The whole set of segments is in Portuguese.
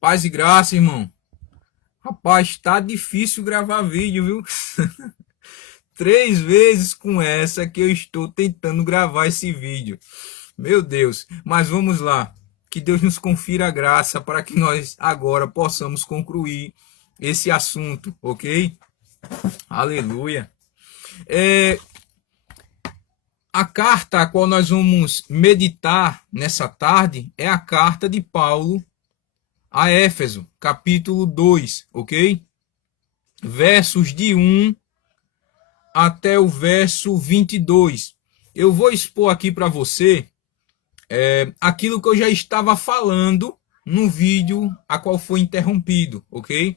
Paz e graça, irmão. Rapaz, tá difícil gravar vídeo, viu? 3 vezes com essa que eu estou tentando gravar esse vídeo. Meu Deus, mas vamos lá. Que Deus nos confira a graça para que nós agora possamos concluir esse assunto, ok? Aleluia. A carta a qual nós vamos meditar nessa tarde é a carta de Paulo a Éfeso, capítulo 2, ok? Versos de 1 até o verso 22. Eu vou expor aqui para você aquilo que eu já estava falando no vídeo a qual foi interrompido, ok?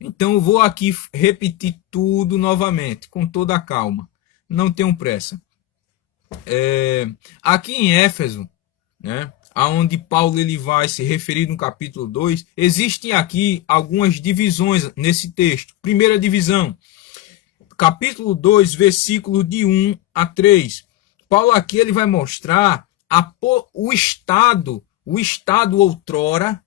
Então eu vou aqui repetir tudo novamente, com toda a calma. Não tenham pressa. Aqui em Éfeso, né, aonde Paulo ele vai se referir no capítulo 2, existem aqui algumas divisões nesse texto. Primeira divisão, capítulo 2, versículo de 1 a 3. Paulo aqui ele vai mostrar o estado outrora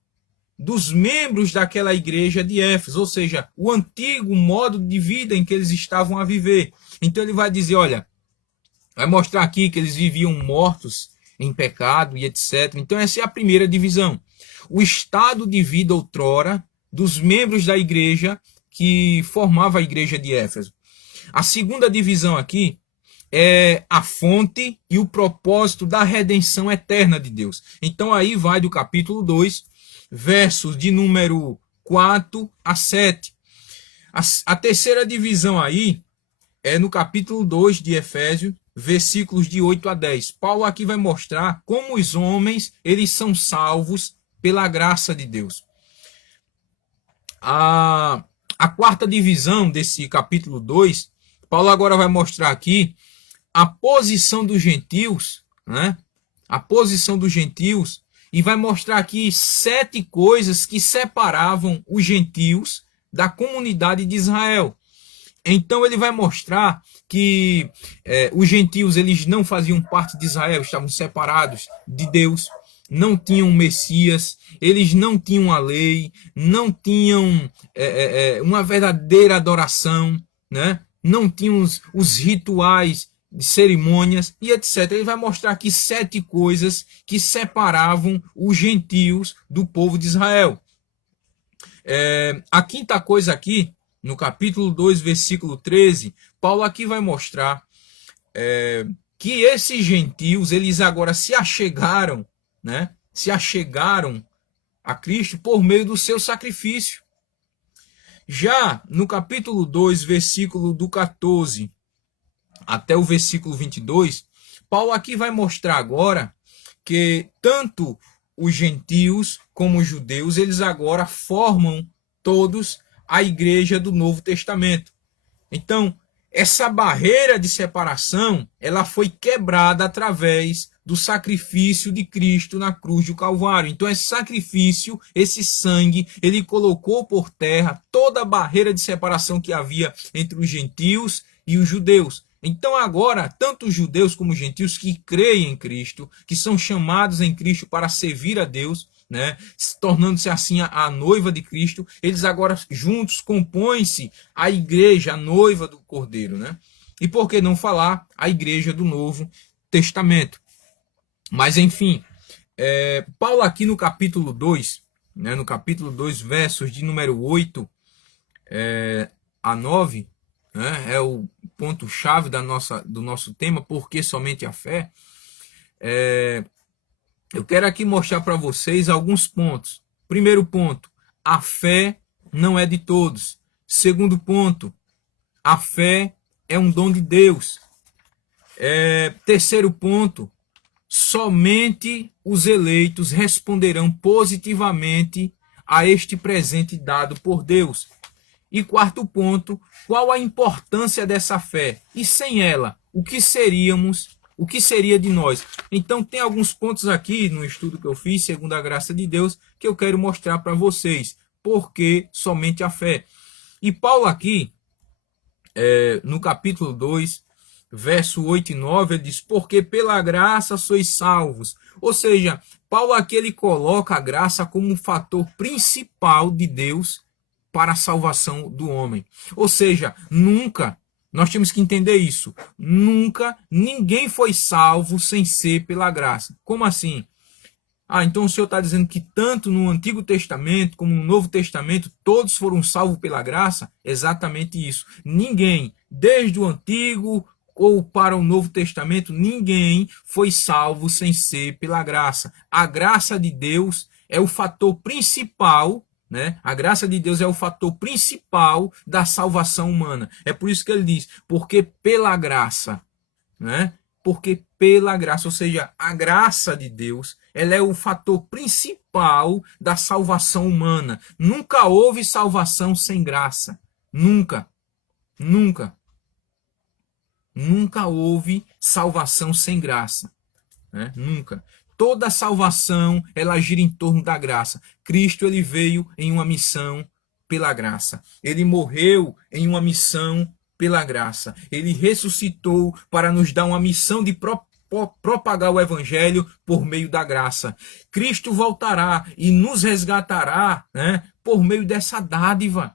dos membros daquela igreja de Éfeso, ou seja, o antigo modo de vida em que eles estavam a viver. Então ele vai dizer, olha, vai mostrar aqui que eles viviam mortos em pecado e etc. Então essa é a primeira divisão. O estado de vida outrora dos membros da igreja que formava a igreja de Éfeso. A segunda divisão aqui é a fonte e o propósito da redenção eterna de Deus. Então aí vai do capítulo 2, versos de número 4 a 7. A terceira divisão aí é no capítulo 2 de Efésios, versículos de 8 a 10. Paulo aqui vai mostrar como os homens eles são salvos pela graça de Deus. A quarta divisão desse capítulo 2, Paulo agora vai mostrar aqui a posição dos gentios, né? A posição dos gentios, e vai mostrar aqui 7 coisas que separavam os gentios da comunidade de Israel. Então ele vai mostrar que os gentios eles não faziam parte de Israel, estavam separados de Deus, não tinham Messias, eles não tinham a lei, não tinham uma verdadeira adoração, né? Não tinham os rituais de cerimônias e etc. Ele vai mostrar aqui 7 coisas que separavam os gentios do povo de Israel. A quinta coisa aqui, no capítulo 2, versículo 13, Paulo aqui vai mostrar que esses gentios, eles agora se achegaram, né? Se achegaram a Cristo por meio do seu sacrifício. Já no capítulo 2, versículo do 14 até o versículo 22, Paulo aqui vai mostrar agora que tanto os gentios como os judeus, eles agora formam todos a igreja do Novo Testamento. Então, essa barreira de separação, ela foi quebrada através do sacrifício de Cristo na cruz do Calvário. Então, esse sacrifício, esse sangue, ele colocou por terra toda a barreira de separação que havia entre os gentios e os judeus. Então agora, tanto os judeus como os gentios que creem em Cristo, que são chamados em Cristo para servir a Deus, né, tornando-se assim a noiva de Cristo, eles agora juntos compõem-se a igreja, a noiva do Cordeiro, né? E por que não falar a igreja do Novo Testamento? Mas enfim, Paulo aqui no capítulo 2, né, no capítulo 2, versos de número 8 a 9, né, é o ponto-chave do nosso tema, porque somente a fé. Eu quero aqui mostrar para vocês alguns pontos. Primeiro ponto, a fé não é de todos. Segundo ponto, a fé é um dom de Deus. Terceiro ponto, somente os eleitos responderão positivamente a este presente dado por Deus. E quarto ponto, qual a importância dessa fé? E sem ela, o que seria de nós? Então tem alguns pontos aqui no estudo que eu fiz, segundo a graça de Deus, que eu quero mostrar para vocês. Por que somente a fé? E Paulo aqui, no capítulo 2, verso 8 e 9, ele diz, porque pela graça sois salvos. Ou seja, Paulo aqui ele coloca a graça como um fator principal de Deus para a salvação do homem. Ou seja, nunca, nós temos que entender isso, nunca ninguém foi salvo sem ser pela graça. Como assim? Então o Senhor está dizendo que tanto no Antigo Testamento como no Novo Testamento todos foram salvos pela graça? Exatamente isso. Ninguém, desde o Antigo ou para o Novo Testamento, ninguém foi salvo sem ser pela graça. A graça de Deus é o fator principal, né? A graça de Deus é o fator principal da salvação humana. É por isso que ele diz, porque pela graça, né? Porque pela graça, ou seja, a graça de Deus, ela é o fator principal da salvação humana. Nunca houve salvação sem graça. Nunca. Nunca. Nunca houve salvação sem graça. Né? Nunca. Toda salvação, ela gira em torno da graça. Cristo, ele veio em uma missão pela graça. Ele morreu em uma missão pela graça. Ele ressuscitou para nos dar uma missão de propagar o evangelho por meio da graça. Cristo voltará e nos resgatará, né, por meio dessa dádiva.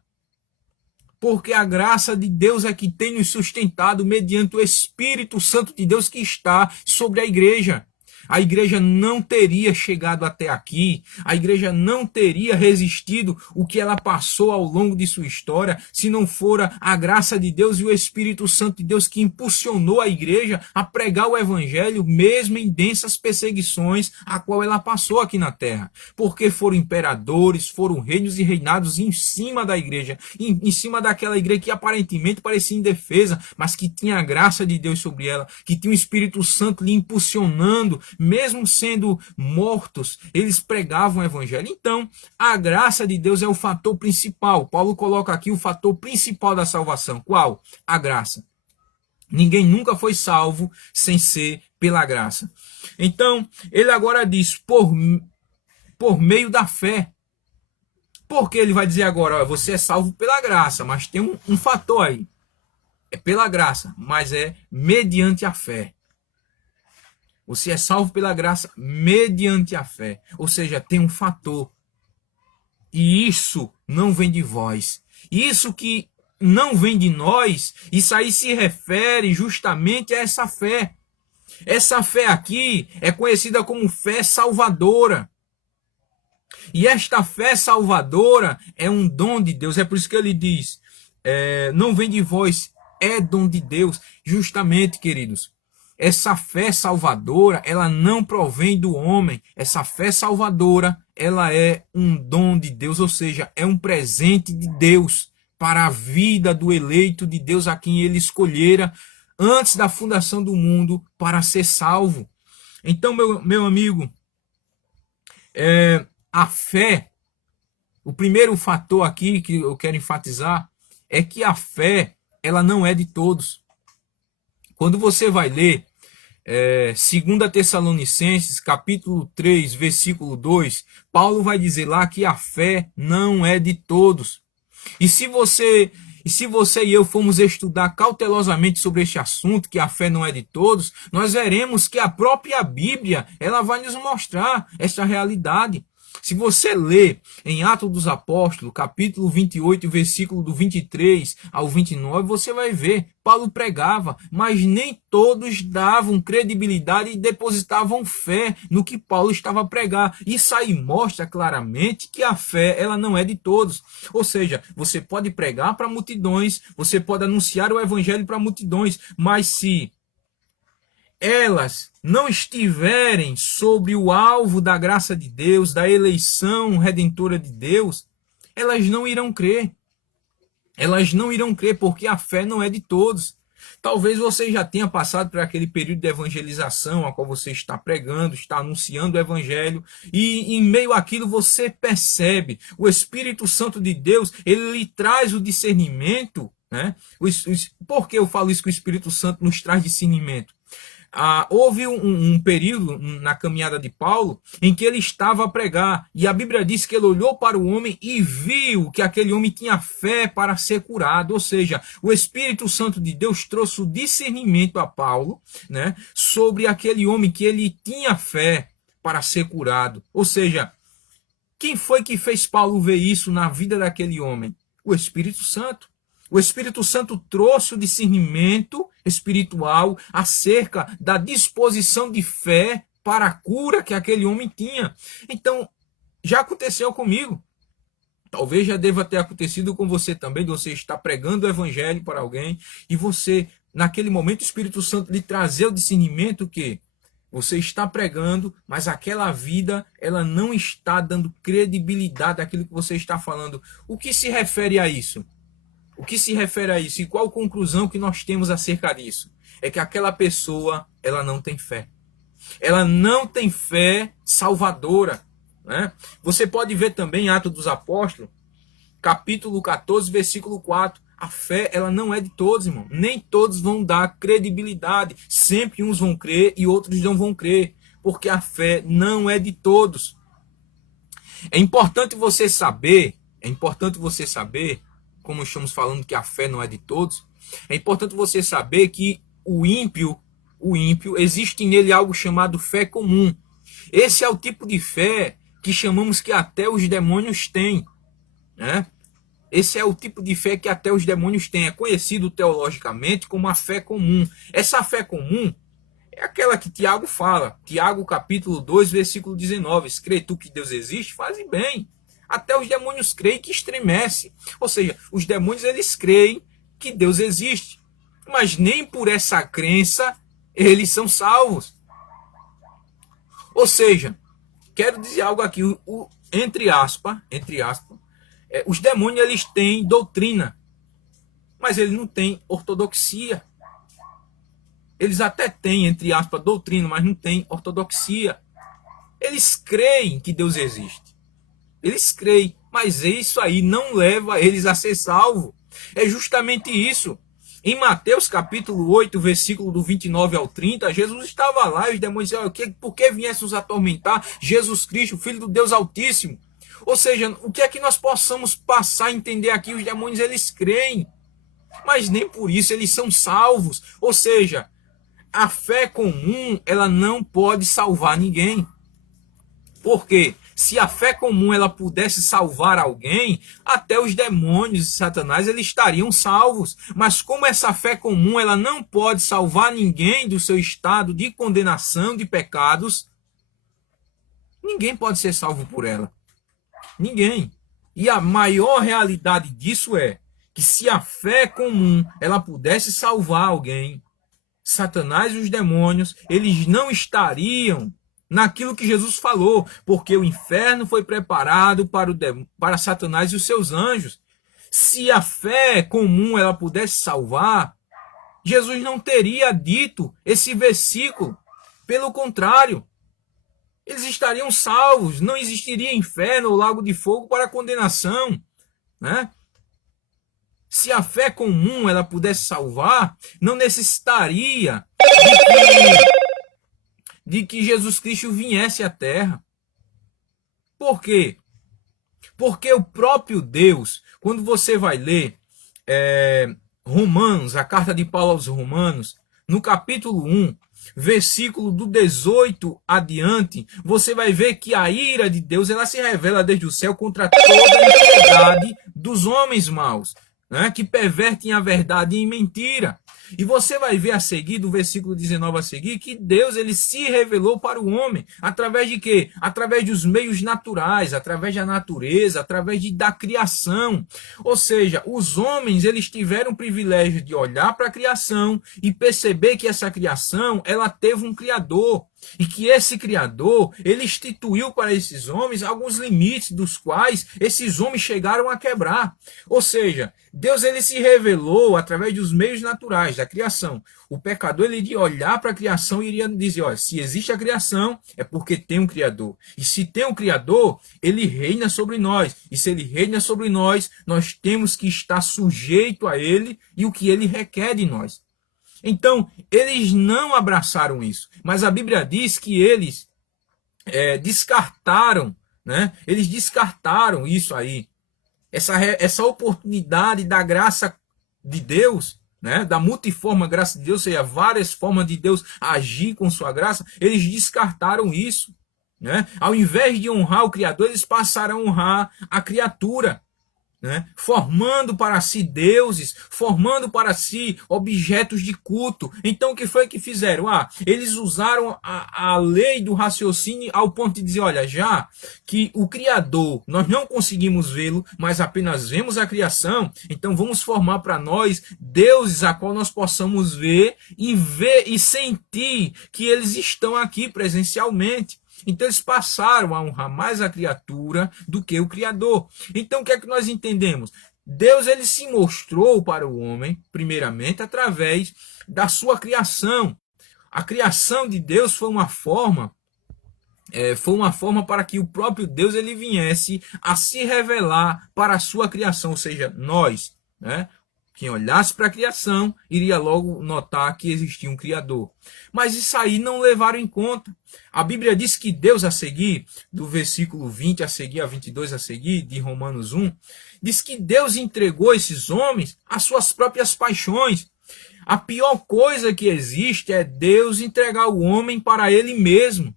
Porque a graça de Deus é que tem nos sustentado mediante o Espírito Santo de Deus que está sobre a igreja. A igreja não teria chegado até aqui, a igreja não teria resistido o que ela passou ao longo de sua história, se não fora a graça de Deus e o Espírito Santo de Deus que impulsionou a igreja a pregar o evangelho, mesmo em densas perseguições a qual ela passou aqui na terra. Porque foram imperadores, foram reinos e reinados em cima da igreja, em cima daquela igreja que aparentemente parecia indefesa, mas que tinha a graça de Deus sobre ela, que tinha o Espírito Santo lhe impulsionando. Mesmo sendo mortos, eles pregavam o evangelho. Então, a graça de Deus é o fator principal. Paulo coloca aqui o fator principal da salvação. Qual? A graça. Ninguém nunca foi salvo sem ser pela graça. Então, ele agora diz, por meio da fé. Porque ele vai dizer agora, você é salvo pela graça, mas tem um fator aí. É pela graça, mas é mediante a fé. Você é salvo pela graça mediante a fé. Ou seja, tem um fator. E isso não vem de vós. Isso que não vem de nós, isso aí se refere justamente a essa fé. Essa fé aqui é conhecida como fé salvadora. E esta fé salvadora é um dom de Deus. É por isso que ele diz, não vem de vós, é dom de Deus. Justamente, queridos. Essa fé salvadora, ela não provém do homem. Essa fé salvadora, ela é um dom de Deus, ou seja, é um presente de Deus para a vida do eleito de Deus a quem ele escolhera antes da fundação do mundo para ser salvo. Então, meu amigo, a fé, o primeiro fator aqui que eu quero enfatizar é que a fé, ela não é de todos. Quando você vai ler 2 Tessalonicenses, capítulo 3, versículo 2, Paulo vai dizer lá que a fé não é de todos. E se você e eu formos estudar cautelosamente sobre este assunto, que a fé não é de todos, nós veremos que a própria Bíblia, ela vai nos mostrar esta realidade. Se você ler em Atos dos Apóstolos, capítulo 28, versículo do 23 ao 29, você vai ver, Paulo pregava, mas nem todos davam credibilidade e depositavam fé no que Paulo estava a pregar. Isso aí mostra claramente que a fé, ela não é de todos. Ou seja, você pode pregar para multidões, você pode anunciar o evangelho para multidões, mas se elas não estiverem sobre o alvo da graça de Deus, da eleição redentora de Deus, elas não irão crer. Elas não irão crer porque a fé não é de todos. Talvez você já tenha passado por aquele período de evangelização a qual você está pregando, está anunciando o evangelho, e em meio àquilo você percebe o Espírito Santo de Deus, ele lhe traz o discernimento, né? Por que eu falo isso, que o Espírito Santo nos traz discernimento? Houve um período na caminhada de Paulo em que ele estava a pregar, e a Bíblia diz que ele olhou para o homem e viu que aquele homem tinha fé para ser curado. Ou seja, o Espírito Santo de Deus trouxe o discernimento a Paulo, né, sobre aquele homem, que ele tinha fé para ser curado. Ou seja, quem foi que fez Paulo ver isso na vida daquele homem? O Espírito Santo. O Espírito Santo trouxe o discernimento espiritual acerca da disposição de fé para a cura que aquele homem tinha. Então, já aconteceu comigo. Talvez já deva ter acontecido com você também, de você estar pregando o evangelho para alguém e você, naquele momento, o Espírito Santo lhe trazer o discernimento que você está pregando, mas aquela vida, ela não está dando credibilidade àquilo que você está falando. O que se refere a isso? O que se refere a isso? E qual a conclusão que nós temos acerca disso? É que aquela pessoa, ela não tem fé. Ela não tem fé salvadora, né? Você pode ver também em Atos dos Apóstolos, capítulo 14, versículo 4. A fé, ela não é de todos, irmão. Nem todos vão dar credibilidade. Sempre uns vão crer e outros não vão crer. Porque a fé não é de todos. É importante você saber, como estamos falando que a fé não é de todos, é importante você saber que o ímpio, existe nele algo chamado fé comum. Esse é o tipo de fé que chamamos que até os demônios têm, né? Esse é o tipo de fé que até os demônios têm. É conhecido teologicamente como a fé comum. Essa fé comum é aquela que Tiago fala. Tiago capítulo 2, versículo 19. Se crê tu que Deus existe, faze bem. Até os demônios creem que estremece. Ou seja, os demônios, eles creem que Deus existe. Mas nem por essa crença eles são salvos. Ou seja, quero dizer algo aqui, entre aspas, os demônios, eles têm doutrina, mas eles não têm ortodoxia. Eles até têm, entre aspas, doutrina, mas não têm ortodoxia. Eles creem que Deus existe. Eles creem, mas isso aí não leva eles a ser salvos. É justamente isso. Em Mateus capítulo 8, versículo do 29 ao 30, Jesus estava lá e os demônios diziam: por que viesse nos atormentar Jesus Cristo, Filho do Deus Altíssimo? Ou seja, o que é que nós possamos passar a entender aqui? Os demônios, eles creem, mas nem por isso eles são salvos. Ou seja, a fé comum, ela não pode salvar ninguém. Por quê? Se a fé comum ela pudesse salvar alguém, até os demônios e Satanás eles estariam salvos. Mas como essa fé comum ela não pode salvar ninguém do seu estado de condenação de pecados, ninguém pode ser salvo por ela. Ninguém. E a maior realidade disso é que se a fé comum ela pudesse salvar alguém, Satanás e os demônios, eles não estariam naquilo que Jesus falou, porque o inferno foi preparado para Satanás e os seus anjos. Se a fé comum ela pudesse salvar, Jesus não teria dito esse versículo. Pelo contrário, eles estariam salvos, não existiria inferno ou lago de fogo para condenação, né? Se a fé comum ela pudesse salvar, não necessitaria de que Jesus Cristo viesse à Terra. Por quê? Porque o próprio Deus, quando você vai ler Romanos, a carta de Paulo aos Romanos, no capítulo 1, versículo do 18 adiante, você vai ver que a ira de Deus ela se revela desde o céu contra toda a impiedade dos homens maus, né, que pervertem a verdade em mentira. E você vai ver a seguir, do versículo 19 a seguir, que Deus ele se revelou para o homem. Através de quê? Através dos meios naturais, através da natureza, através da criação. Ou seja, os homens eles tiveram o privilégio de olhar para a criação e perceber que essa criação ela teve um Criador. E que esse Criador, ele instituiu para esses homens alguns limites dos quais esses homens chegaram a quebrar. Ou seja, Deus ele se revelou através dos meios naturais da criação. O pecador ele iria olhar para a criação e iria dizer, olha, se existe a criação, é porque tem um Criador. E se tem um Criador, ele reina sobre nós. E se ele reina sobre nós, nós temos que estar sujeito a ele e o que ele requer de nós. Então, eles não abraçaram isso. Mas a Bíblia diz que eles descartaram, né? Eles descartaram isso aí. Essa oportunidade da graça de Deus, né? Da multiforme graça de Deus, ou seja, várias formas de Deus agir com sua graça, eles descartaram isso. Né? Ao invés de honrar o Criador, eles passaram a honrar a criatura. Né? Formando para si deuses, formando para si objetos de culto. Então o que foi que fizeram? Eles usaram a lei do raciocínio ao ponto de dizer, olha, já que o Criador, nós não conseguimos vê-lo, mas apenas vemos a criação, então vamos formar para nós deuses a qual nós possamos ver e sentir que eles estão aqui presencialmente. Então eles passaram a honrar mais a criatura do que o Criador. Então o que é que nós entendemos? Deus ele se mostrou para o homem, primeiramente, através da sua criação. A criação de Deus foi uma forma para que o próprio Deus ele viesse a se revelar para a sua criação, ou seja, nós, né? Quem olhasse para a criação iria logo notar que existia um Criador. Mas isso aí não levaram em conta. A Bíblia diz que Deus, a seguir, do versículo 20 a seguir, a 22 a seguir, de Romanos 1, diz que Deus entregou esses homens às suas próprias paixões. A pior coisa que existe é Deus entregar o homem para ele mesmo.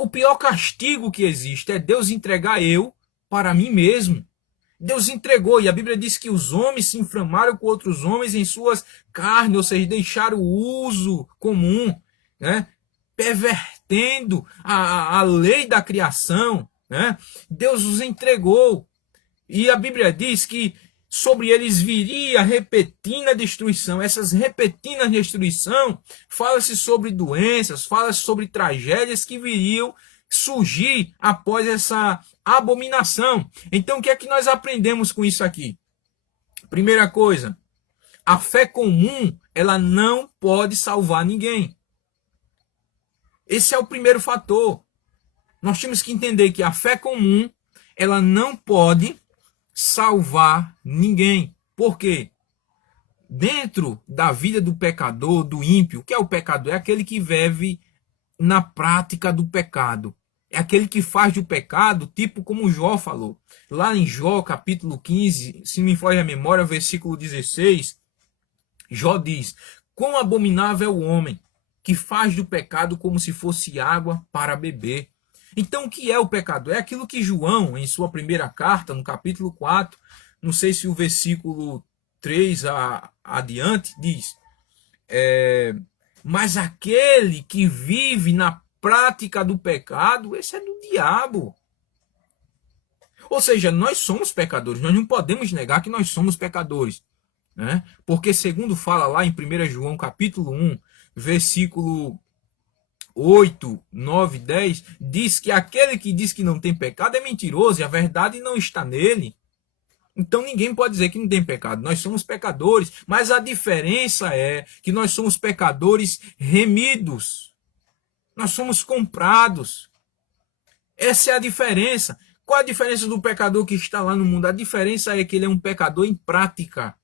O pior castigo que existe é Deus entregar eu para mim mesmo. Deus entregou, e a Bíblia diz que os homens se inflamaram com outros homens em suas carnes, ou seja, deixaram o uso comum, né? Pervertendo a lei da criação. Né? Deus os entregou. E a Bíblia diz que sobre eles viria repentina destruição. Essas repentinas destruição fala-se sobre doenças, fala-se sobre tragédias que viriam surgir após essa abominação. Então, o que é que nós aprendemos com isso aqui? Primeira coisa, a fé comum, ela não pode salvar ninguém. Esse é o primeiro fator. Nós temos que entender que a fé comum, ela não pode salvar ninguém. Por quê? Dentro da vida do pecador, do ímpio, o que é o pecador? É aquele que vive na prática do pecado. É aquele que faz do pecado, tipo como Jó falou. Lá em Jó, capítulo 15, se me foge a memória, versículo 16, Jó diz: quão abominável é o homem que faz do pecado como se fosse água para beber. Então, o que é o pecador? É aquilo que João, em sua primeira carta, no capítulo 4, não sei se o versículo 3 adiante, diz: mas aquele que vive na prática do pecado, esse é do diabo. Ou seja, nós somos pecadores, nós não podemos negar que nós somos pecadores. Né? Porque segundo fala lá em 1 João capítulo 1, versículo 8, 9, 10, diz que aquele que diz que não tem pecado é mentiroso e a verdade não está nele. Então ninguém pode dizer que não tem pecado. Nós somos pecadores, mas a diferença é que nós somos pecadores remidos. Nós somos comprados. Essa é a diferença. Qual a diferença do pecador que está lá no mundo? A diferença é que ele é um pecador em prática.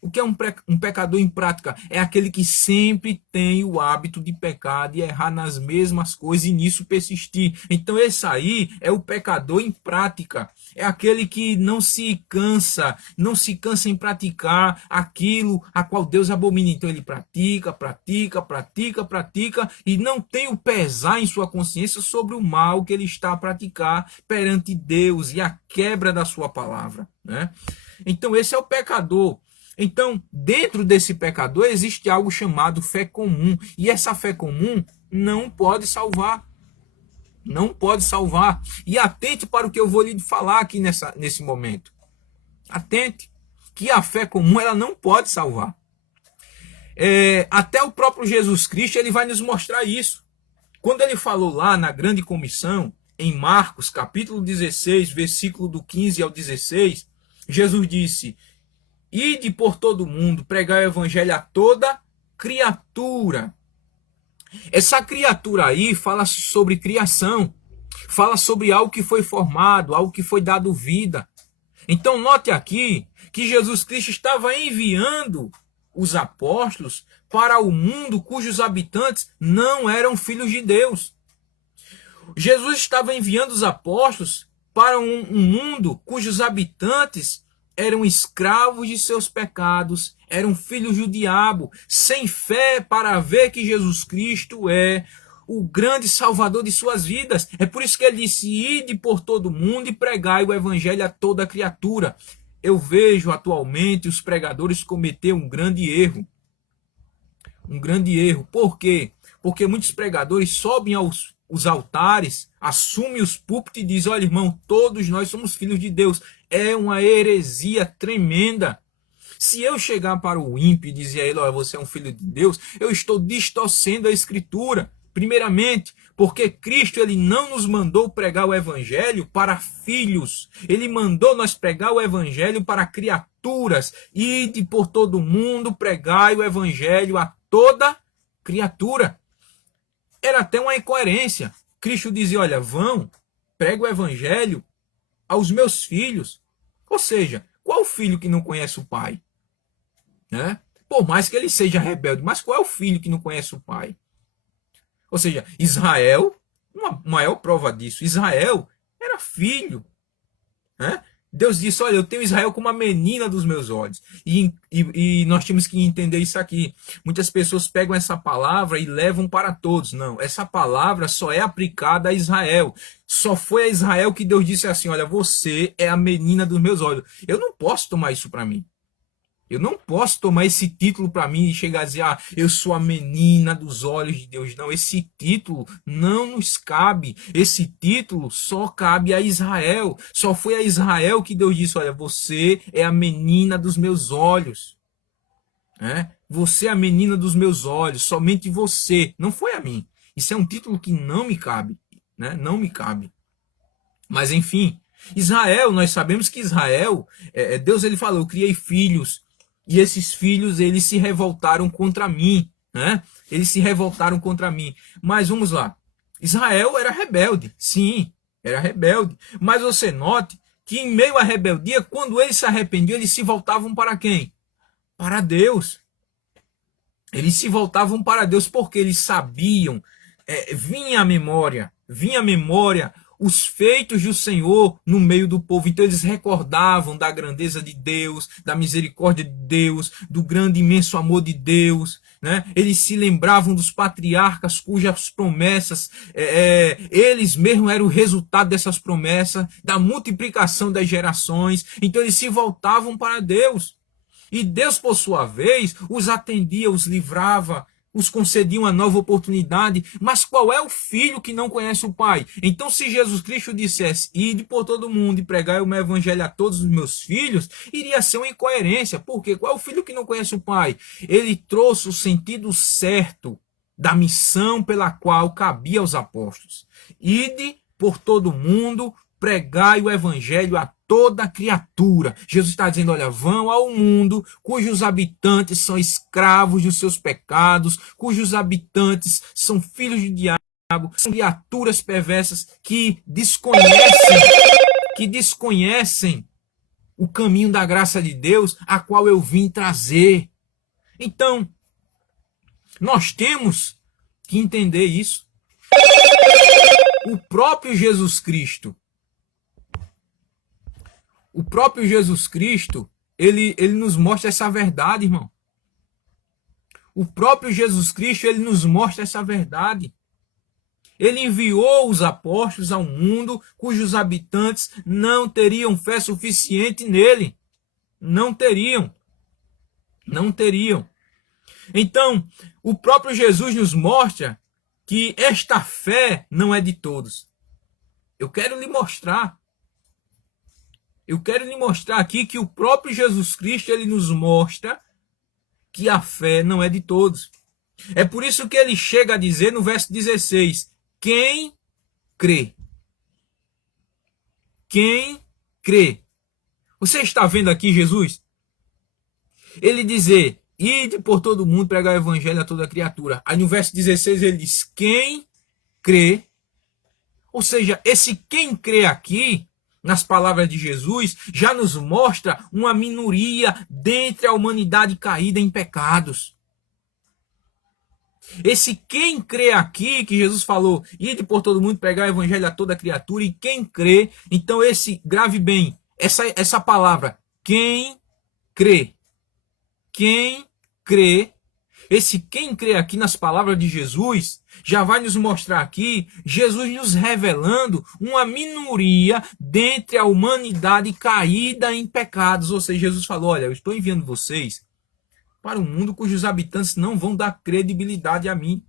O que é um pecador em prática? É aquele que sempre tem o hábito de pecar, de errar nas mesmas coisas e nisso persistir. Então esse aí é o pecador em prática. É aquele que não se cansa em praticar aquilo a qual Deus abomina. Então ele pratica e não tem o pesar em sua consciência sobre o mal que ele está a praticar perante Deus e a quebra da sua palavra. Né? Então esse é o pecador. Então, dentro desse pecador existe algo chamado fé comum. E essa fé comum não pode salvar. Não pode salvar. E atente para o que eu vou lhe falar aqui nesse momento. Atente. Que a fé comum ela não pode salvar. Até o próprio Jesus Cristo ele vai nos mostrar isso. Quando ele falou lá na grande comissão, em Marcos capítulo 16, versículo do 15 ao 16, Jesus disse: ide por todo mundo, pregar o evangelho a toda criatura. Essa criatura aí fala sobre criação. Fala sobre algo que foi formado, algo que foi dado vida. Então note aqui que Jesus Cristo estava enviando os apóstolos para o mundo cujos habitantes não eram filhos de Deus. Jesus estava enviando os apóstolos para um mundo cujos habitantes eram escravos de seus pecados, eram filhos do diabo, sem fé para ver que Jesus Cristo é o grande salvador de suas vidas. É por isso que ele disse: ide por todo mundo e pregai o evangelho a toda criatura. Eu vejo atualmente os pregadores cometer um grande erro. Um grande erro. Por quê? Porque muitos pregadores sobem aos altares, assumem os púlpitos e dizem: olha, irmão, todos nós somos filhos de Deus. É uma heresia tremenda. Se eu chegar para o ímpio e dizer a ele: olha, você é um filho de Deus, eu estou distorcendo a Escritura. Primeiramente, porque Cristo ele não nos mandou pregar o evangelho para filhos. Ele mandou nós pregar o evangelho para criaturas. Ide por todo mundo, pregai o evangelho a toda criatura. Era até uma incoerência. Cristo dizia: olha, vão, prega o evangelho aos meus filhos. Ou seja, qual filho que não conhece o pai? Né? Por mais que ele seja rebelde, mas qual é o filho que não conhece o pai? Ou seja, Israel, uma maior prova disso, Israel era filho. Né? Deus disse: olha, eu tenho Israel como a menina dos meus olhos. E nós temos que entender isso aqui. Muitas pessoas pegam essa palavra e levam para todos. Não, essa palavra só é aplicada a Israel. Só foi a Israel que Deus disse assim: olha, você é a menina dos meus olhos. Eu não posso tomar isso para mim. Eu não posso tomar esse título para mim e chegar a dizer: ah, eu sou a menina dos olhos de Deus. Não, esse título não nos cabe. Esse título só cabe a Israel. Só foi a Israel que Deus disse: olha, você é a menina dos meus olhos. Você é a menina dos meus olhos. Somente você. Não foi a mim. Isso é um título que não me cabe. Né? Não me cabe. Mas enfim, Israel, nós sabemos que Israel, Deus ele falou: eu criei filhos. E esses filhos, eles se revoltaram contra mim, né? Eles se revoltaram contra mim. Mas vamos lá. Israel era rebelde, sim, era rebelde. Mas você note que em meio à rebeldia, quando eles se arrependiam, eles se voltavam para quem? Para Deus. Eles se voltavam para Deus porque eles sabiam, vinha à memória os feitos do Senhor no meio do povo. Então eles recordavam da grandeza de Deus, da misericórdia de Deus, do grande imenso amor de Deus. Né? Eles se lembravam dos patriarcas cujas promessas, eles mesmos eram o resultado dessas promessas, da multiplicação das gerações. Então eles se voltavam para Deus. E Deus, por sua vez, os atendia, os livrava, os concedia uma nova oportunidade. Mas qual é o filho que não conhece o pai? Então, se Jesus Cristo dissesse: ide por todo mundo e pregai o meu evangelho a todos os meus filhos, iria ser uma incoerência. Por quê? Qual é o filho que não conhece o pai? Ele trouxe o sentido certo da missão pela qual cabia aos apóstolos: ide por todo mundo, pregai o evangelho a toda criatura. Jesus está dizendo: olha, vão ao mundo cujos habitantes são escravos dos seus pecados, cujos habitantes são filhos do diabo, são criaturas perversas que desconhecem o caminho da graça de Deus, a qual eu vim trazer. Então, nós temos que entender isso. O próprio Jesus Cristo, ele nos mostra essa verdade, irmão. O próprio Jesus Cristo, ele nos mostra essa verdade. Ele enviou os apóstolos ao mundo cujos habitantes não teriam fé suficiente nele. Não teriam. Não teriam. Então, o próprio Jesus nos mostra que esta fé não é de todos. Eu quero lhe mostrar aqui que o próprio Jesus Cristo, ele nos mostra que a fé não é de todos. É por isso que ele chega a dizer no verso 16: quem crê? Quem crê? Você está vendo aqui Jesus? Ele dizer: ide por todo mundo, pregar o evangelho a toda criatura. Aí no verso 16 ele diz: quem crê? Ou seja, esse quem crê aqui nas palavras de Jesus, já nos mostra uma minoria dentre a humanidade caída em pecados. Esse quem crê aqui, que Jesus falou, ide por todo mundo pregar o evangelho a toda criatura, e quem crê, então grave bem, essa palavra, quem crê, esse quem crê aqui nas palavras de Jesus, já vai nos mostrar aqui, Jesus nos revelando uma minoria dentre a humanidade caída em pecados. Ou seja, Jesus falou, olha, eu estou enviando vocês para um mundo cujos habitantes não vão dar credibilidade a mim.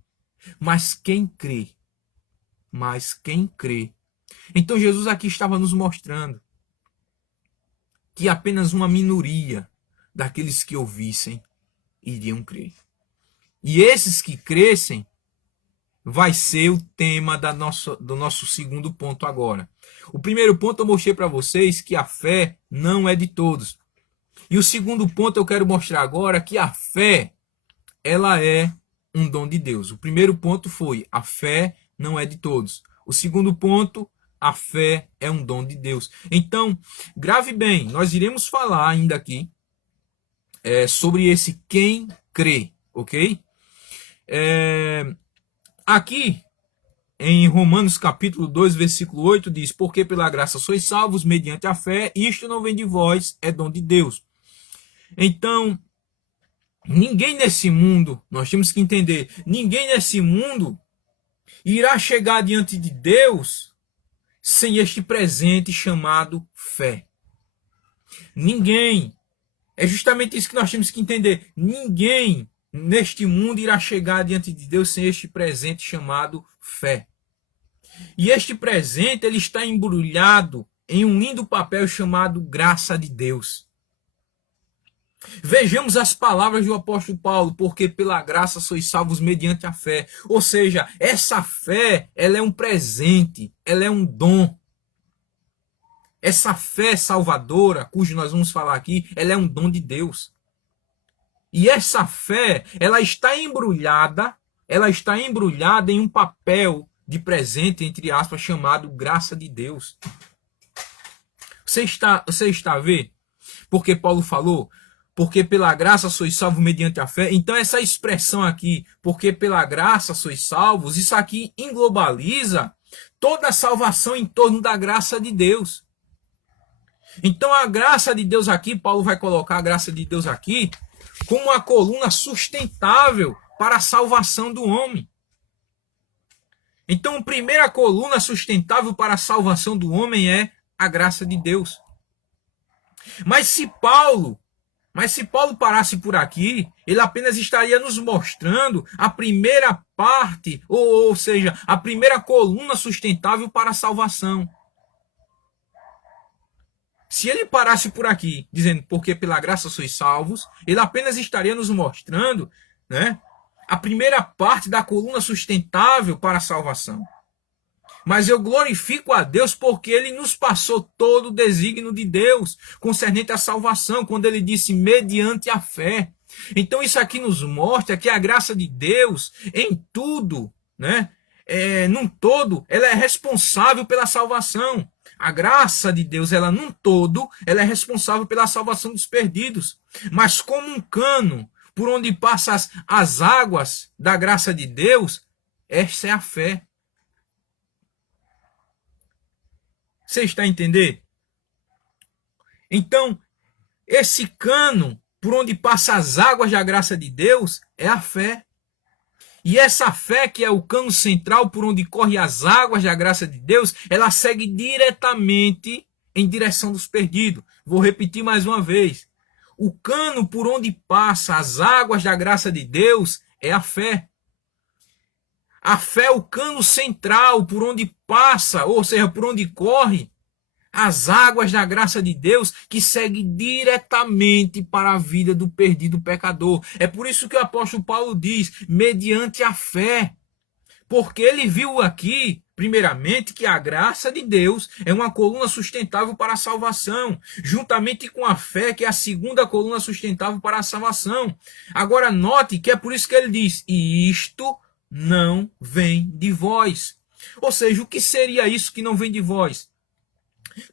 Mas quem crê? Então Jesus aqui estava nos mostrando que apenas uma minoria daqueles que ouvissem iriam crer. E esses que crescem vai ser o tema do nosso segundo ponto agora. O primeiro ponto eu mostrei para vocês que a fé não é de todos. E o segundo ponto eu quero mostrar agora que a fé, ela é um dom de Deus. O primeiro ponto foi, a fé não é de todos. O segundo ponto, a fé é um dom de Deus. Então, grave bem, nós iremos falar ainda aqui sobre esse quem crê, ok? Aqui, em Romanos capítulo 2, versículo 8, diz, porque pela graça sois salvos mediante a fé, isto não vem de vós, é dom de Deus. Então, ninguém nesse mundo, nós temos que entender, ninguém nesse mundo irá chegar diante de Deus sem este presente chamado fé. Ninguém. É justamente isso que nós temos que entender. Ninguém neste mundo irá chegar diante de Deus sem este presente chamado fé. E este presente ele está embrulhado em um lindo papel chamado graça de Deus. Vejamos as palavras do apóstolo Paulo, porque pela graça sois salvos mediante a fé. Ou seja, essa fé, ela é um presente, ela é um dom. Essa fé salvadora, cujo nós vamos falar aqui, ela é um dom de Deus. E essa fé, ela está embrulhada em um papel de presente, entre aspas, chamado graça de Deus. Você está a ver? Porque Paulo falou, porque pela graça sois salvos mediante a fé. Então essa expressão aqui, porque pela graça sois salvos, isso aqui englobaliza toda a salvação em torno da graça de Deus. Então a graça de Deus aqui, Paulo vai colocar a graça de Deus aqui como uma coluna sustentável para a salvação do homem. Então a primeira coluna sustentável para a salvação do homem é a graça de Deus. Mas se Paulo parasse por aqui, ele apenas estaria nos mostrando a primeira parte, ou seja, a primeira coluna sustentável para a salvação. Se ele parasse por aqui, dizendo, porque pela graça sois salvos, ele apenas estaria nos mostrando, né, a primeira parte da coluna sustentável para a salvação. Mas eu glorifico a Deus porque ele nos passou todo o desígnio de Deus concernente à salvação, quando ele disse mediante a fé. Então isso aqui nos mostra que a graça de Deus em tudo, né, num todo, ela é responsável pela salvação. A graça de Deus, ela num todo, ela é responsável pela salvação dos perdidos. Mas como um cano por onde passam as águas da graça de Deus, essa é a fé. Você está a entender? Então, esse cano por onde passam as águas da graça de Deus é a fé. E essa fé, que é o cano central por onde correm as águas da graça de Deus, ela segue diretamente em direção dos perdidos. Vou repetir mais uma vez. O cano por onde passa as águas da graça de Deus é a fé. A fé é o cano central por onde passa, ou seja, por onde corre as águas da graça de Deus, que segue diretamente para a vida do perdido pecador. É por isso que o apóstolo Paulo diz, mediante a fé. Porque ele viu aqui, primeiramente, que a graça de Deus é uma coluna sustentável para a salvação, juntamente com a fé, que é a segunda coluna sustentável para a salvação. Agora note que é por isso que ele diz, e isto não vem de vós. Ou seja, o que seria isso que não vem de vós?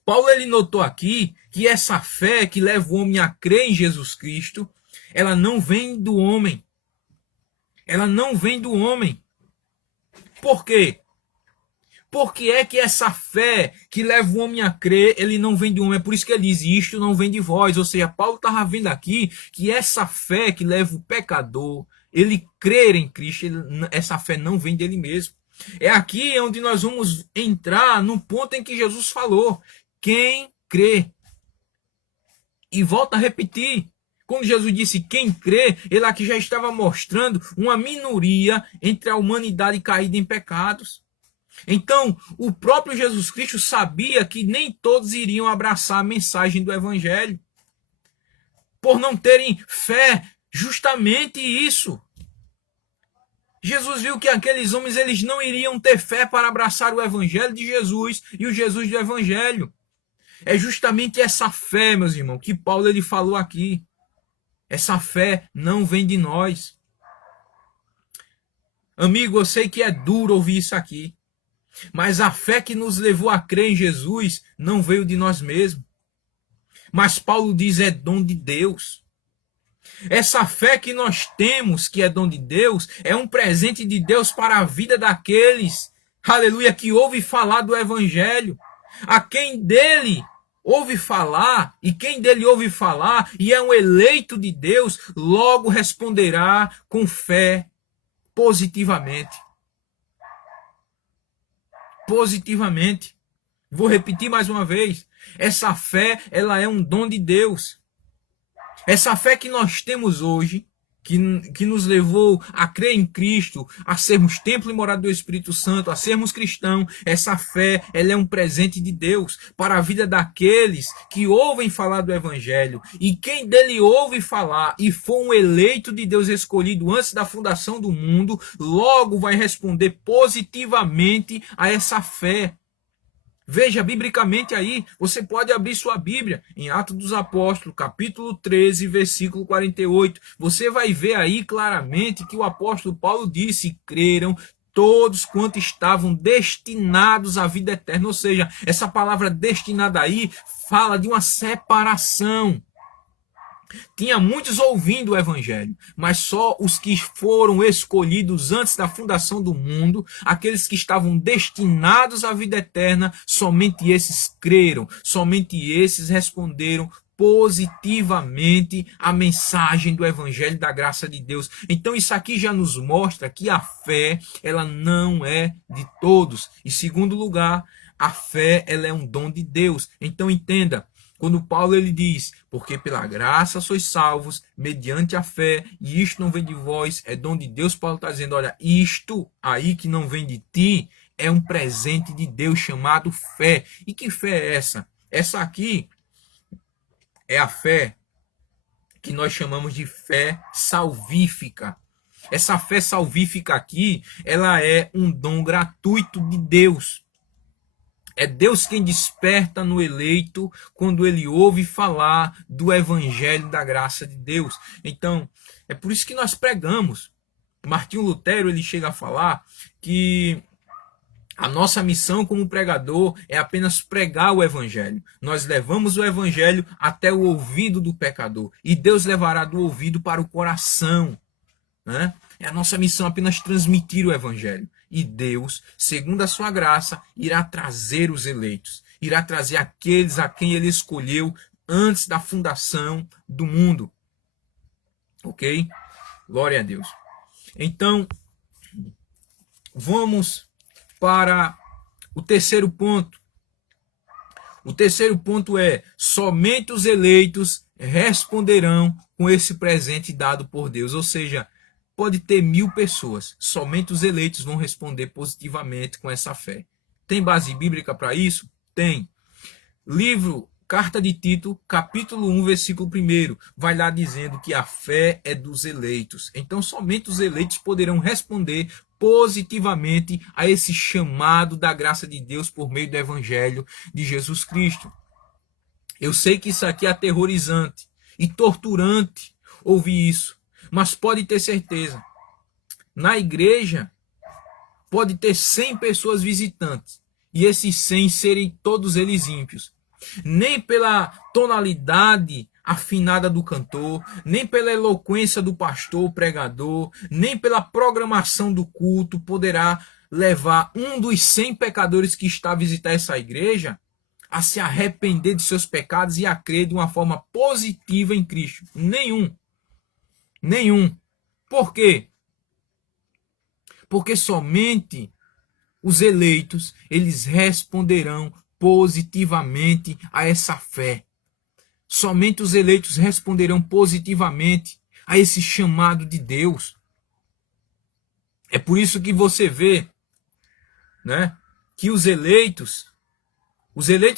Paulo ele notou aqui que essa fé que leva o homem a crer em Jesus Cristo, ela não vem do homem. Ela não vem do homem. Por quê? Porque é que essa fé que leva o homem a crer, ele não vem de homem. É por isso que ele diz, isto não vem de vós. Ou seja, Paulo estava vendo aqui que essa fé que leva o pecador, ele crer em Cristo, essa fé não vem dele mesmo. É aqui onde nós vamos entrar no ponto em que Jesus falou, quem crê. E volta a repetir, quando Jesus disse quem crê, ele aqui já estava mostrando uma minoria entre a humanidade caída em pecados. Então, o próprio Jesus Cristo sabia que nem todos iriam abraçar a mensagem do Evangelho, por não terem fé, justamente isso. Jesus viu que aqueles homens eles não iriam ter fé para abraçar o Evangelho de Jesus e o Jesus do Evangelho. É justamente essa fé, meus irmãos, que Paulo ele falou aqui. Essa fé não vem de nós. Amigo, eu sei que é duro ouvir isso aqui. Mas a fé que nos levou a crer em Jesus não veio de nós mesmos. Mas Paulo diz é dom de Deus. Essa fé que nós temos, que é dom de Deus, é um presente de Deus para a vida daqueles, aleluia, que ouve falar do Evangelho. A quem dele ouve falar, e quem dele ouve falar, e é um eleito de Deus, logo responderá com fé positivamente. Positivamente. Vou repetir mais uma vez. Essa fé, ela é um dom de Deus. Essa fé que nós temos hoje, que nos levou a crer em Cristo, a sermos templo e morada do Espírito Santo, a sermos cristãos, essa fé, ela é um presente de Deus para a vida daqueles que ouvem falar do Evangelho. E quem dele ouve falar e for um eleito de Deus escolhido antes da fundação do mundo, logo vai responder positivamente a essa fé. Veja, biblicamente aí, você pode abrir sua Bíblia em Atos dos Apóstolos, capítulo 13, versículo 48. Você vai ver aí claramente que o apóstolo Paulo disse, creram todos quanto estavam destinados à vida eterna. Ou seja, essa palavra destinada aí fala de uma separação. Tinha muitos ouvindo o Evangelho, mas só os que foram escolhidos antes da fundação do mundo, aqueles que estavam destinados à vida eterna, somente esses creram, somente esses responderam positivamente a mensagem do Evangelho da graça de Deus. Então isso aqui já nos mostra que a fé, ela não é de todos. Em segundo lugar, a fé, ela é um dom de Deus. Então entenda, quando Paulo ele diz, porque pela graça sois salvos, mediante a fé, e isto não vem de vós, é dom de Deus. Paulo está dizendo, olha, isto aí que não vem de ti, é um presente de Deus chamado fé. E que fé é essa? Essa aqui é a fé que nós chamamos de fé salvífica. Essa fé salvífica aqui, ela é um dom gratuito de Deus. É Deus quem desperta no eleito quando ele ouve falar do evangelho da graça de Deus. Então, é por isso que nós pregamos. Martinho Lutero, ele chega a falar que a nossa missão como pregador é apenas pregar o evangelho. Nós levamos o evangelho até o ouvido do pecador. E Deus levará do ouvido para o coração, né? É a nossa missão apenas transmitir o evangelho. E Deus, segundo a sua graça, irá trazer os eleitos. Irá trazer aqueles a quem ele escolheu antes da fundação do mundo. Ok? Glória a Deus. Então, vamos para o terceiro ponto. O terceiro ponto é, somente os eleitos responderão com esse presente dado por Deus. Ou seja, pode ter 1000 pessoas, somente os eleitos vão responder positivamente com essa fé. Tem base bíblica para isso? Tem. Livro, carta de Tito, capítulo 1, versículo 1, vai lá dizendo que a fé é dos eleitos. Então, somente os eleitos poderão responder positivamente a esse chamado da graça de Deus por meio do evangelho de Jesus Cristo. Eu sei que isso aqui é aterrorizante e torturante ouvir isso. Mas pode ter certeza, na igreja pode ter 100 pessoas visitantes e esses 100 serem todos eles ímpios. Nem pela tonalidade afinada do cantor, nem pela eloquência do pastor, pregador, nem pela programação do culto poderá levar um dos 100 pecadores que está a visitar essa igreja a se arrepender de seus pecados e a crer de uma forma positiva em Cristo. Nenhum. Nenhum. Por quê? Porque somente os eleitos, eles responderão positivamente a essa fé. Somente os eleitos responderão positivamente a esse chamado de Deus. É por isso que você vê, né, que os eleitos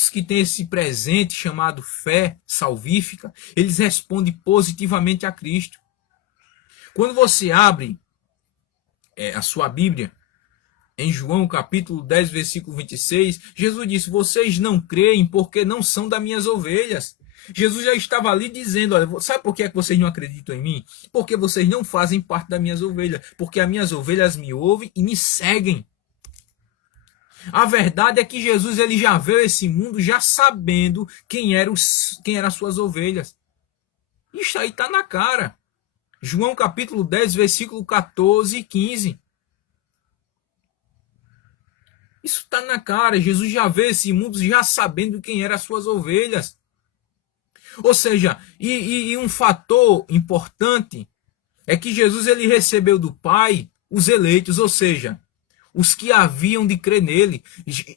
que têm esse presente chamado fé salvífica, eles respondem positivamente a Cristo. Quando você abre a sua Bíblia, em João capítulo 10, versículo 26, Jesus disse: vocês não creem porque não são das minhas ovelhas. Jesus já estava ali dizendo: olha, sabe por que é que vocês não acreditam em mim? Porque vocês não fazem parte das minhas ovelhas. Porque as minhas ovelhas me ouvem e me seguem. A verdade é que Jesus ele já veio a esse mundo já sabendo quem eram as suas ovelhas. Isso aí está na cara. João capítulo 10, versículo 14 e 15. Isso está na cara. Jesus já veio a esse mundo já sabendo quem eram as suas ovelhas. Ou seja, e um fator importante é que Jesus ele recebeu do Pai os eleitos, ou seja, os que haviam de crer nele.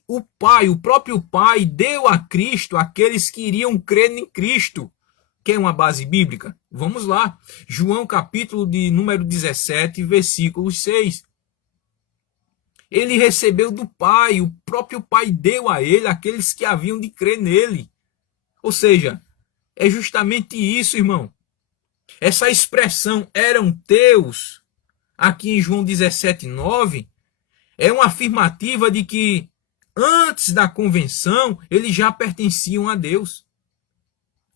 O Pai, o próprio Pai, deu a Cristo aqueles que iriam crer em Cristo. Quer uma base bíblica? Vamos lá. João capítulo de número 17, versículo 6. Ele recebeu do Pai, o próprio Pai deu a ele aqueles que haviam de crer nele. Ou seja, é justamente isso, irmão. Essa expressão eram teus, aqui em João 17, 9, é uma afirmativa de que antes da convenção eles já pertenciam a Deus.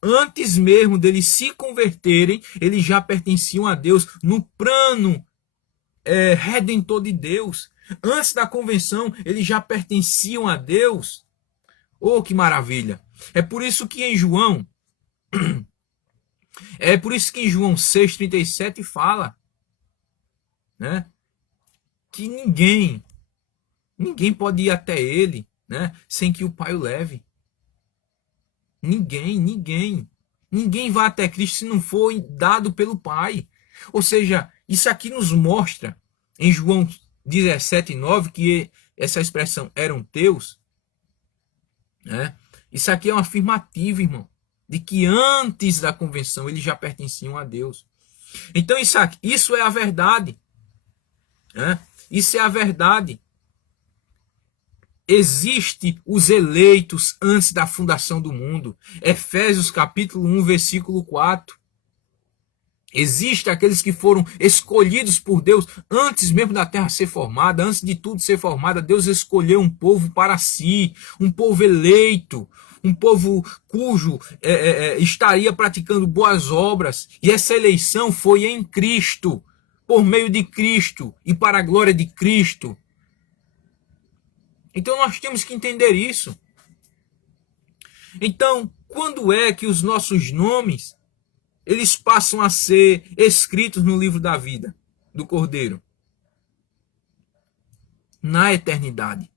Antes mesmo deles se converterem, eles já pertenciam a Deus no plano redentor de Deus. Antes da convenção, eles já pertenciam a Deus. Oh, que maravilha! É por isso que em João 6,37 fala, né, que ninguém pode ir até ele, né, sem que o Pai o leve. Ninguém vai até Cristo se não for dado pelo Pai. Ou seja, isso aqui nos mostra em João 17,9 que essa expressão eram teus, né? Isso aqui é uma afirmativa, irmão, de que antes da convenção eles já pertenciam a Deus. Então isso é a verdade, né? Isso é a verdade. Existem os eleitos antes da fundação do mundo. Efésios capítulo 1, versículo 4. Existem aqueles que foram escolhidos por Deus antes mesmo da terra ser formada, antes de tudo ser formada. Deus escolheu um povo para si, um povo eleito, um povo cujo estaria praticando boas obras. E essa eleição foi em Cristo, por meio de Cristo e para a glória de Cristo. Então nós temos que entender isso. Então, quando é que os nossos nomes eles passam a ser escritos no livro da vida do Cordeiro? Na eternidade.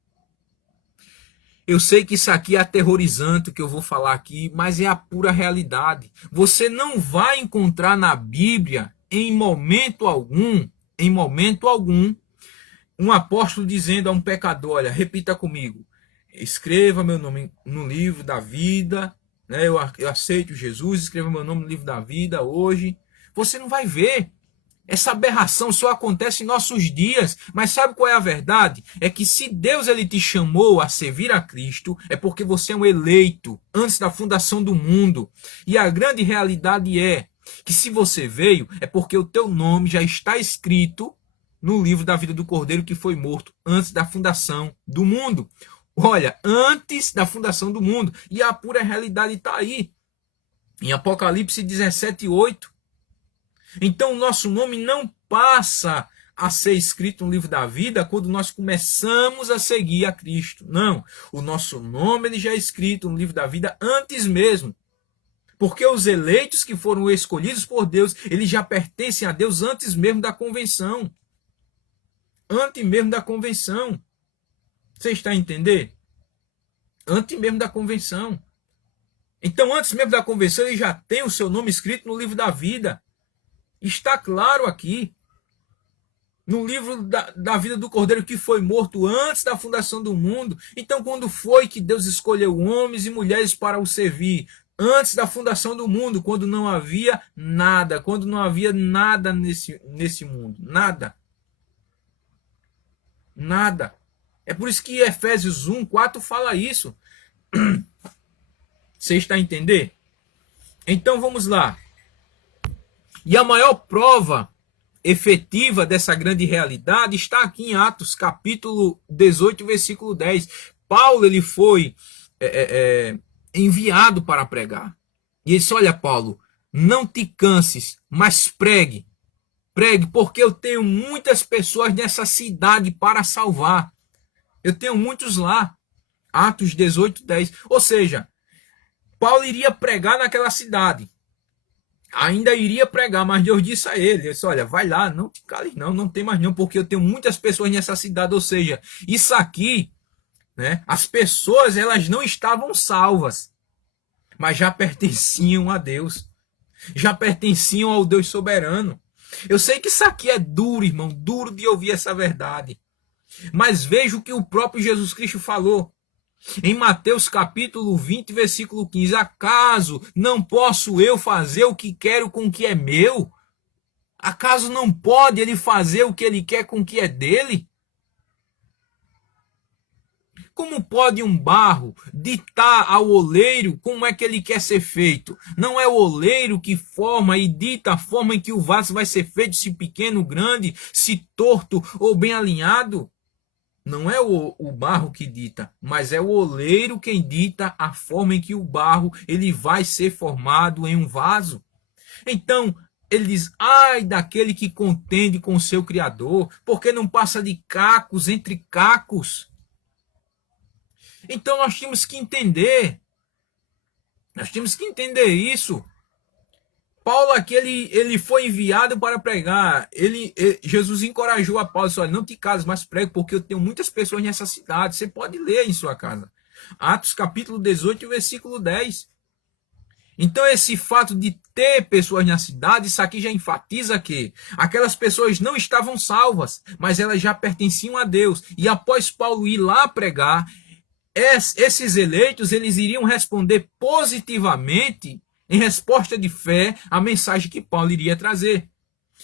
Eu sei que isso aqui é aterrorizante o que eu vou falar aqui, mas é a pura realidade. Você não vai encontrar na Bíblia, em momento algum, um apóstolo dizendo a um pecador: olha, repita comigo, escreva meu nome no livro da vida, né? Eu aceito Jesus, escreva meu nome no livro da vida hoje. Você não vai ver. Essa aberração só acontece em nossos dias. Mas sabe qual é a verdade? É que se Deus ele te chamou a servir a Cristo, é porque você é um eleito antes da fundação do mundo. E a grande realidade é que se você veio, é porque o teu nome já está escrito no livro da vida do Cordeiro que foi morto antes da fundação do mundo. Olha, antes da fundação do mundo. E a pura realidade está aí. Em Apocalipse 17:8. Então o nosso nome não passa a ser escrito no livro da vida quando nós começamos a seguir a Cristo. Não, o nosso nome ele já é escrito no livro da vida antes mesmo. Porque os eleitos que foram escolhidos por Deus, eles já pertencem a Deus antes mesmo da convenção. Antes mesmo da convenção. Você está a entender? Antes mesmo da convenção. Então, antes mesmo da convenção, ele já tem o seu nome escrito no livro da vida. Está claro aqui. No livro da vida do Cordeiro que foi morto antes da fundação do mundo. Então, quando foi que Deus escolheu homens e mulheres para o servir? Antes da fundação do mundo, quando não havia nada. Quando não havia nada nesse mundo. Nada. Nada. É por isso que Efésios 1:4 fala isso. Você está a entender? Então vamos lá. E a maior prova efetiva dessa grande realidade está aqui em Atos, capítulo 18, versículo 10. Paulo ele foi enviado para pregar. E ele disse, olha Paulo, não te canses, mas pregue. Pregue, porque eu tenho muitas pessoas nessa cidade para salvar. Eu tenho muitos lá. Atos 18, 10. Ou seja, Paulo iria pregar naquela cidade. Ainda iria pregar, mas Deus disse a ele, disse, olha, vai lá, não te cales não tem mais não, porque eu tenho muitas pessoas nessa cidade. Ou seja, isso aqui, né, as pessoas elas não estavam salvas, mas já pertenciam a Deus. Já pertenciam ao Deus soberano. Eu sei que isso aqui é duro, irmão, duro de ouvir essa verdade. Mas veja o que o próprio Jesus Cristo falou. Em Mateus capítulo 20, versículo 15. Acaso não posso eu fazer o que quero com o que é meu? Acaso não pode ele fazer o que ele quer com o que é dele? Como pode um barro ditar ao oleiro como é que ele quer ser feito? Não é o oleiro que forma e dita a forma em que o vaso vai ser feito, se pequeno, grande, se torto ou bem alinhado? Não é o barro que dita, mas é o oleiro quem dita a forma em que o barro ele vai ser formado em um vaso. Então, ele diz, ai daquele que contende com o seu Criador, porque não passa de cacos entre cacos. Então, nós temos que entender isso. Paulo aqui, ele foi enviado para pregar. Jesus encorajou a Paulo, disse, olha, não te cases, mas pregue, porque eu tenho muitas pessoas nessa cidade. Você pode ler em sua casa. Atos capítulo 18, versículo 10. Então esse fato de ter pessoas na cidade, isso aqui já enfatiza que aquelas pessoas não estavam salvas, mas elas já pertenciam a Deus. E após Paulo ir lá pregar, esses eleitos eles iriam responder positivamente em resposta de fé, a mensagem que Paulo iria trazer.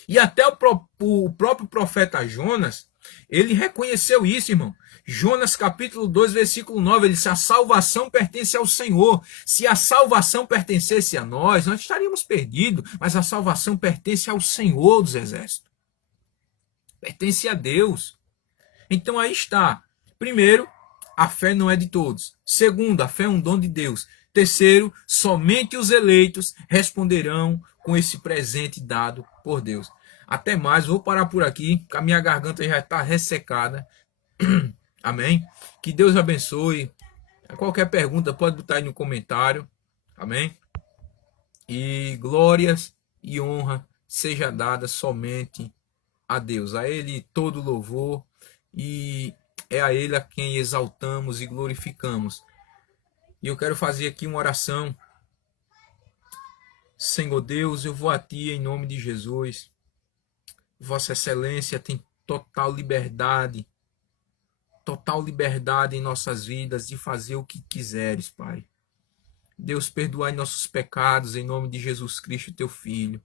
E até o próprio profeta Jonas, ele reconheceu isso, irmão. Jonas capítulo 2, versículo 9, ele disse, a salvação pertence ao Senhor. Se a salvação pertencesse a nós estaríamos perdidos, mas a salvação pertence ao Senhor dos exércitos. Pertence a Deus. Então aí está. Primeiro, a fé não é de todos. Segundo, a fé é um dom de Deus. Terceiro, somente os eleitos responderão com esse presente dado por Deus. Até mais, vou parar por aqui, porque a minha garganta já está ressecada. Amém? Que Deus abençoe. Qualquer pergunta pode botar aí no comentário. Amém? E glórias e honra seja dada somente a Deus. A Ele todo louvor e é a Ele a quem exaltamos e glorificamos. E eu quero fazer aqui uma oração. Senhor Deus, eu vou a Ti em nome de Jesus. Vossa Excelência tem total liberdade em nossas vidas de fazer o que quiseres, Pai. Deus, perdoai nossos pecados em nome de Jesus Cristo, Teu Filho.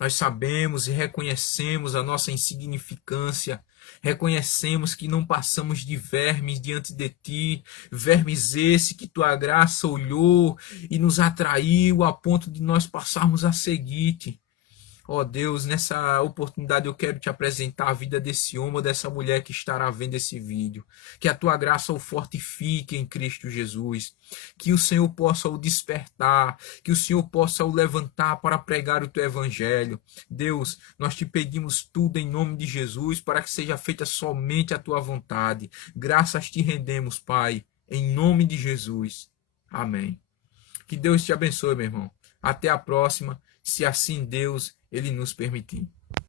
Nós sabemos e reconhecemos a nossa insignificância, reconhecemos que não passamos de vermes diante de Ti, vermes esse que Tua graça olhou e nos atraiu a ponto de nós passarmos a seguir-Te. Ó Deus, nessa oportunidade eu quero te apresentar a vida desse homem ou dessa mulher que estará vendo esse vídeo. Que a tua graça o fortifique em Cristo Jesus. Que o Senhor possa o despertar. Que o Senhor possa o levantar para pregar o teu evangelho. Deus, nós te pedimos tudo em nome de Jesus para que seja feita somente a tua vontade. Graças te rendemos, Pai, em nome de Jesus. Amém. Que Deus te abençoe, meu irmão. Até a próxima, se assim Deus ele nos permitir.